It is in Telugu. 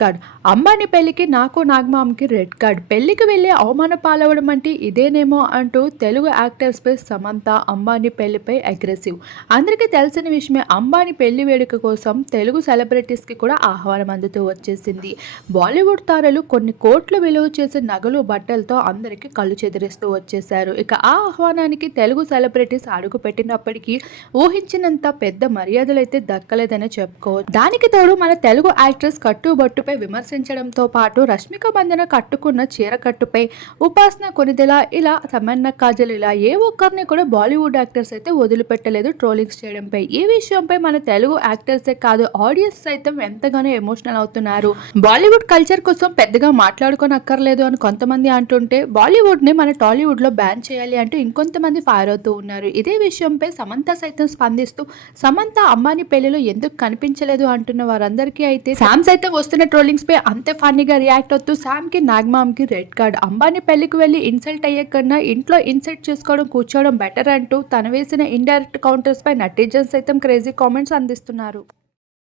కార్డ్. అంబానీ పెళ్లికి నాకు నాగమామకి రెడ్ కార్డ్. పెళ్లికి వెళ్లి అవమాన పాలవడం అంటే ఇదేనేమో అంటూ తెలుగు యాక్టర్స్ పై సమంత అంబానీ పెళ్లిపై అగ్రెసివ్. అందరికీ తెలిసిన విషయమే, అంబానీ పెళ్లి వేడుక కోసం తెలుగు సెలబ్రిటీస్ కి కూడా ఆహ్వానం అందుతూ వచ్చేసింది. బాలీవుడ్ తారలు కొన్ని కోట్లు విలువ చేసే నగలు బట్టలతో అందరికీ కళ్ళు చెదిరిస్తూ వచ్చేశారు. ఇక ఆ ఆహ్వానానికి తెలుగు సెలబ్రిటీస్ అడుగు పెట్టినప్పటికీ ఊహించినంత పెద్ద మర్యాదలైతే దక్కలేదనే చెప్పుకోవచ్చు. దానికి తోడు మన తెలుగు యాక్ట్రెస్ కట్టుబొట్టుపై విమర్శించడంతో పాటు రష్మిక మందన కట్టుకున్న చీర కట్టుపై, ఉపాసన కొనిదెల, ఇలా తమన్నా కాజల్, ఇలా ఏ ఒక్కరిని కూడా బాలీవుడ్ యాక్టర్స్ అయితే వదిలిపెట్టలేదు ట్రోలింగ్స్ చేయడంపై. ఈ విషయంపై మన తెలుగు యాక్టర్సే కాదు, ఆడియన్స్ సైతం ఎంతగానో ఎమోషనల్ అవుతున్నారు. బాలీవుడ్ కల్చర్ కోసం పెద్దగా మాట్లాడుకోనక్కర్లేదు అని కొంతమంది అంటుంటే, బాలీవుడ్ ని మన టాలీవుడ్ లో బ్యాన్ చేయాలి అంటూ ఇంకొంతమంది ఫైర్ అవుతూ ఉన్నారు. ఇదే విషయంపై సమంత సైతం స్పందిస్తూ, సమంత అంబానీ పెళ్లిలో ఎందుకు కనిపించలేదు అంటున్న వారందరికీ అయితే శామ్ సైతం వస్తున్న ట్రోలింగ్స్ పై అంతే ఫన్నీగా రియాక్ట్ అవుతూ, శామ్ కి నాగమామ్ కి రెడ్ కార్డ్, అంబానీ పెళ్లికి వెళ్లి ఇన్సల్ట్ అయ్యే కన్నా ఇంట్లో ఇన్సల్ట్ చేసుకోవడం కూర్చోవడం బెటర్ అంటూ తను వేసిన ఇండైరెక్ట్ కౌంటర్స్ పై నెటిజన్స్ సైతం క్రేజీ కామెంట్స్ అందిస్తున్నారు.